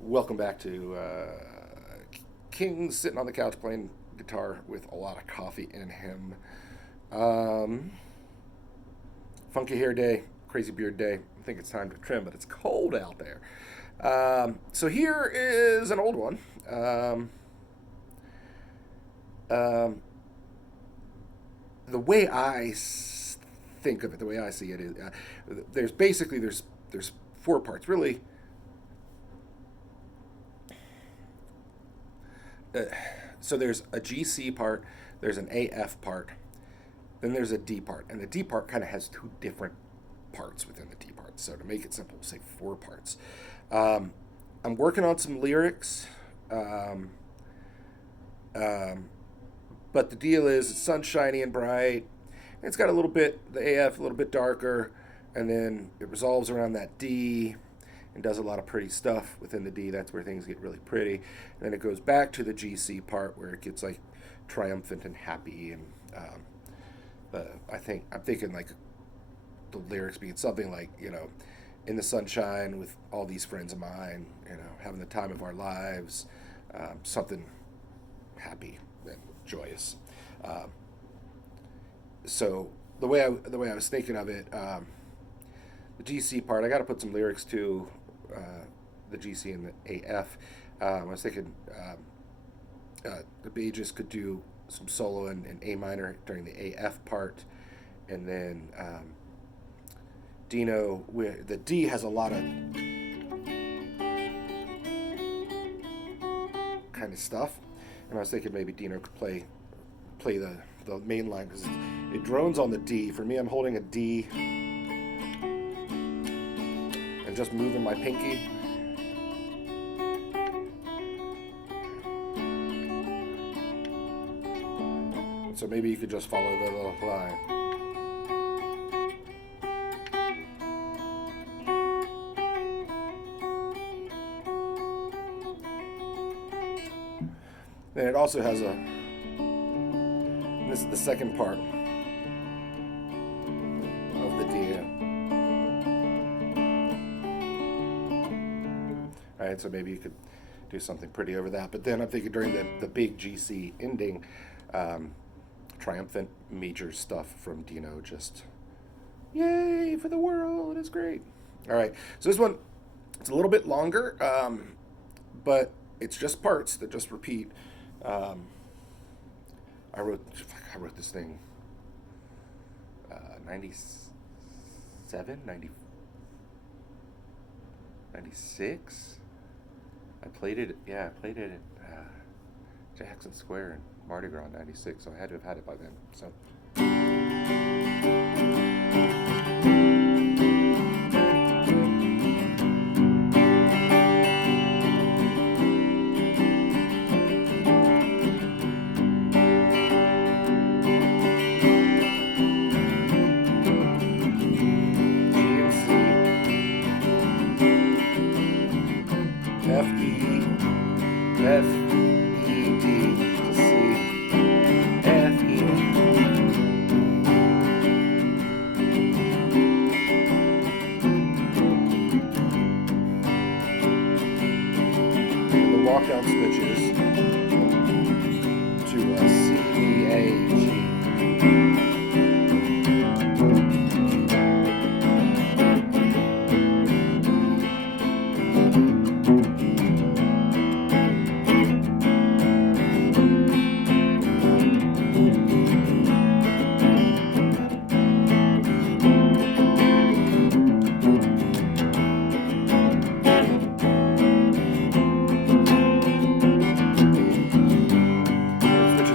Welcome back to King sitting on the couch playing guitar with a lot of coffee in him. Um, Funky hair day, crazy beard day. I think it's time to trim, but it's cold out there. So here is an old one. Um, the way think of it, the way I see it is, there's four parts really. uh, so there's a GC part, there's an AF part, then there's a D part, and the D part kind of has two different parts within the D part. So to make it simple, we'll say four parts. Um, I'm working on some lyrics, um, um, but the deal is it's sunshiny and bright. It's got a little bit the AF a little bit darker, and then it resolves around that D and does a lot of pretty stuff within the D. That's where things get really pretty. And then it goes back to the GC part where it gets like triumphant and happy. And I'm thinking like the lyrics being something like in the sunshine with all these friends of mine, having the time of our lives, something happy and joyous. Um, so the way I was thinking of it, the GC part, I got to put some lyrics to uh, the GC and the AF. I was thinking the Bages could do some solo in A minor during the AF part, and then Dino, where the D has a lot of kind of stuff, and I was thinking maybe Dino could play the main line because it drones on the D. For me, I'm holding a D and just moving my pinky. So maybe you could just follow the little line. Then it also has this is the second part of the D. All right, so maybe you could do something pretty over that. But then I'm thinking during the big GC ending, triumphant major stuff from Dino, just yay for the world, it's great. All right, so this one, it's a little bit longer, but it's just parts that just repeat. Um, I wrote this thing 97, 90, 96. I played it at Jackson Square in Mardi Gras in 96, so I had to have had it by then. So. F E F E D to C F E. And the walk-down switches to C E A G.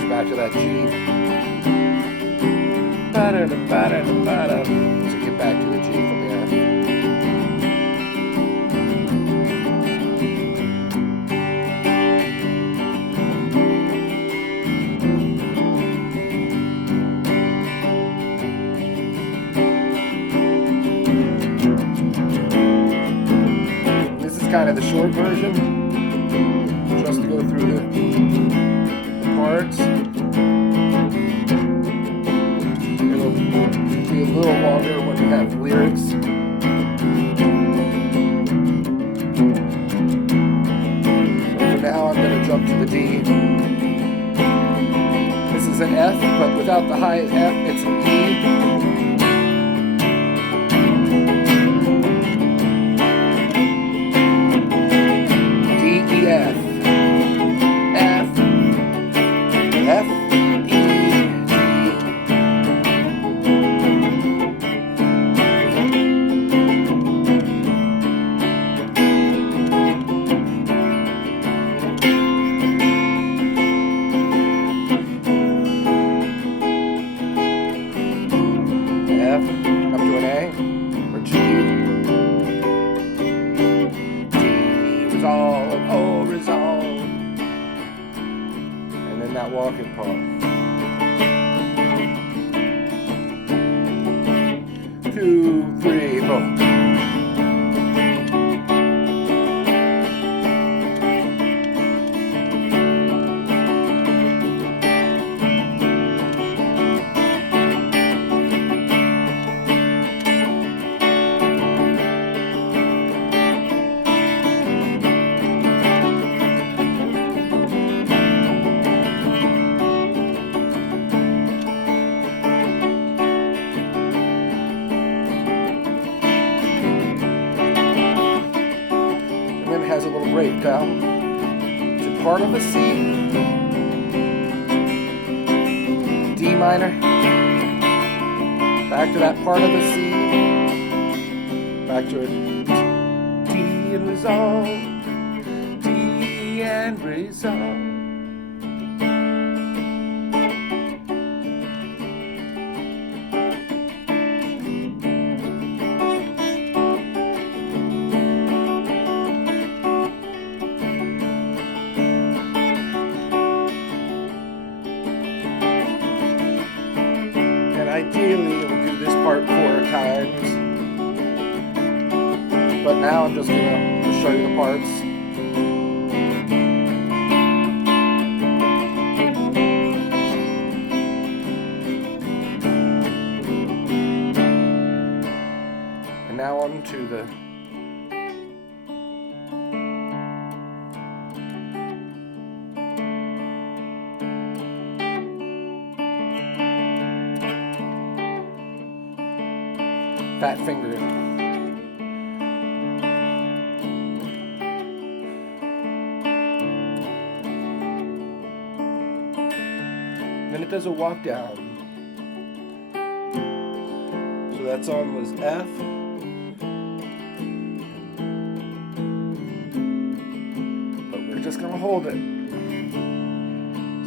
Back to that G. Ba-da-da-ba-da-da-ba-da. So get back to the G from the F. This is kind of the short version, just to go through the parts. It'll be a little longer when you have lyrics. up to the D. This is an F, but without the high F, it's an E. F, F, F, E, D. F, up to an A, or G. D, resolve, O, resolve. And then that walking part. 2, 3, 4. Has a little breakdown to part of a C, D minor, back to that part of the C, back to a D and resolve, D and resolve. Ideally, we'll do this part 4 times, but now I'm just going to show you the parts. And now on to the fat finger. Then it does a walk down. So that song was F. But we're just gonna hold it.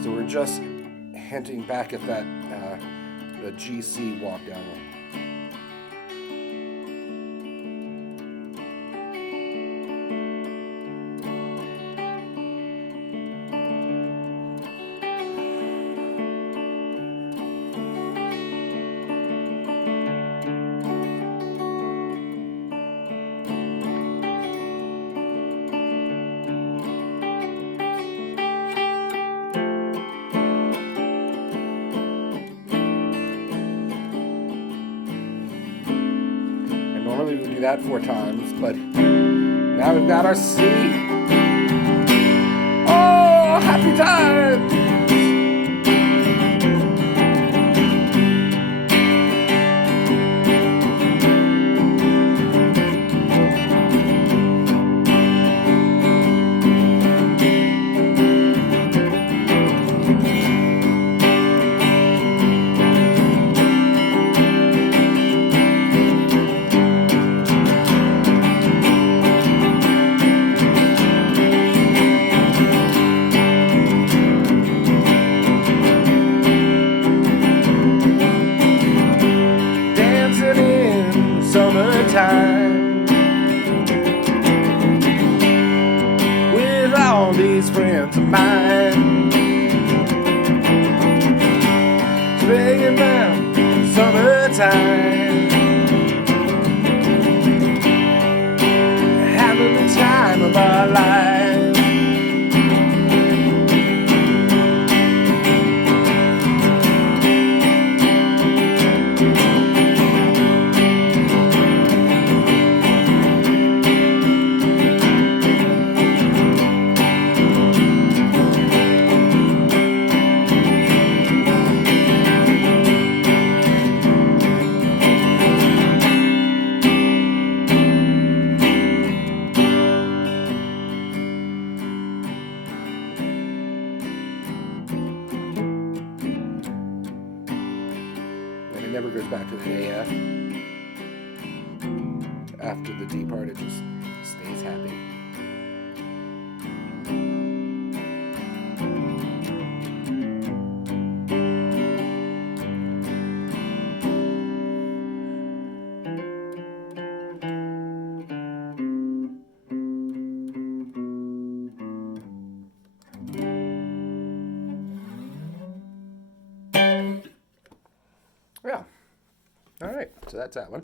So we're just hinting back at that the GC walk down one. Normally we would do that 4 times, but now we've got our C. Oh, happy times! Summertime with all these friends of mine, swinging down summertime, having the time of our lives. AF. After the D part, it just stays happy. Yeah. All right. So that's that one.